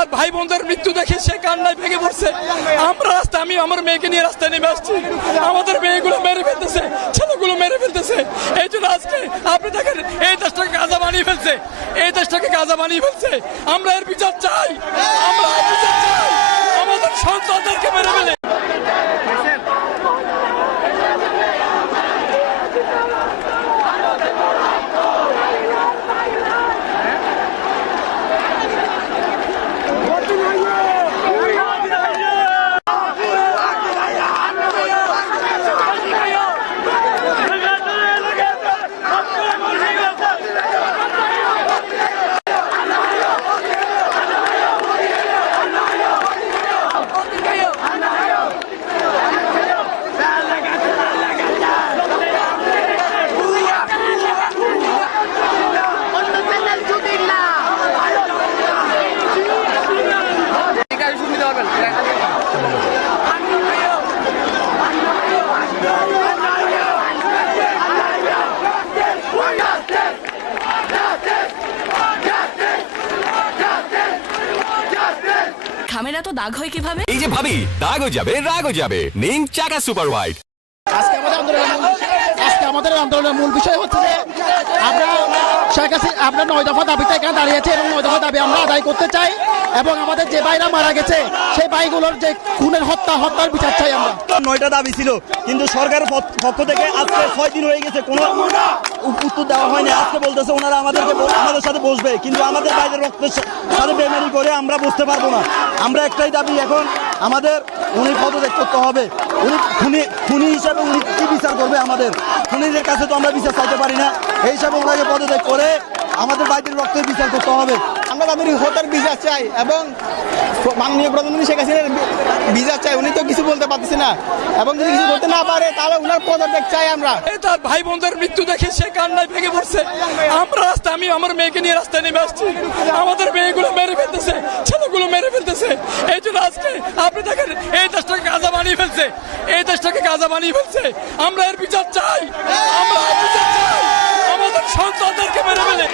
তার ভাই বোনদের মৃত্যু দেখে সে কান্নায় ভেঙে পড়ছে। আমরা আমি আমার মেয়েকে নিয়ে রাস্তায় নেমে আসছি, আমাদের মেয়েগুলো মেরে ফেলতেছে, ছেলেগুলো মেরে ফেলতেছে। এই জন্য আজকে আপনি দেখেন এই দেশটাকে গাজা বানিয়ে ফেলছে, এই দেশটাকে গাজা বানিয়ে ফেলছে। আমরা এর বিচার চাই, আমরা এর বিচার চাই। আমাদের সন্তানদেরকে মেরে ফেলে খামেরা তো দাগ হয় কিভাবে? এই যে ভাবি, দাগও যাবে রাগও যাবে। নিন চাকা সুপার হোয়াইট। আজকে আমাদের আন্দোলনের মূল বিষয় হচ্ছে যে আমরা 9 দফা দাবিতে এখানে দাঁড়িয়েছি এবং 9 দফা দাবি আমরা আদায় করতে চাই এবং আমাদের যে ভাইরা মারা গেছে সেই ভাইগুলোর যে খুনের হত্যার বিচার চাই আমরা। 9টা দাবি ছিল, কিন্তু সরকারের পক্ষ থেকে আজকে 6 দিন হয়ে গেছে কোনো উত্তর দেওয়া হয়নি। আজকে বলতেছে ওনারা আমাদের সাথে বসবে, কিন্তু আমাদের ভাইদের রক্তের সাথে বেমানি করে আমরা বুঝতে পারবো না। আমরা একটাই দাবি, এখন আমাদের উনি পদত্যাগ করতে হবে। উনি খুনি হিসাবে উনি কি বিচার করবে? আমাদের খুনিদের কাছে তো আমরা বিচার চাইতে পারি না। এই হিসাবে ওনাকে পদত্যাগ করে আমাদের ভাইদের রক্তের বিচার করতে হবে। আমরা তাদের হত্যার বিচার চাই এবং মাননীয় প্রধানমন্ত্রী শেখ হাসিনার বিচার চাই। উনি তো কিছু বলতে পারতেছে না এবং যদি কিছু করতে না পারে তাহলে উনার পদত্যাগ চাই আমরা। তার ভাই বোনদের মৃত্যু দেখে সে কান্নায় ভেঙে পড়ছে। আমরা আমি আমার মেয়েকে নিয়ে রাস্তায় নেমে আসছি, আমাদের মেয়েগুলো মেরে ফেলতেছে, ছেলেগুলো মেরে ফেলতেছে। এই জন্য আজকে আপনি দেখেন এই দেশটাকে গাজা বানিয়ে ফেলছে, এই দেশটাকে গাজা বানিয়ে ফেলছে। আমরা এর বিচার চাই, আমরা এর বিচার চাই। আমাদের সন্তানদেরকে মেরে ফেলে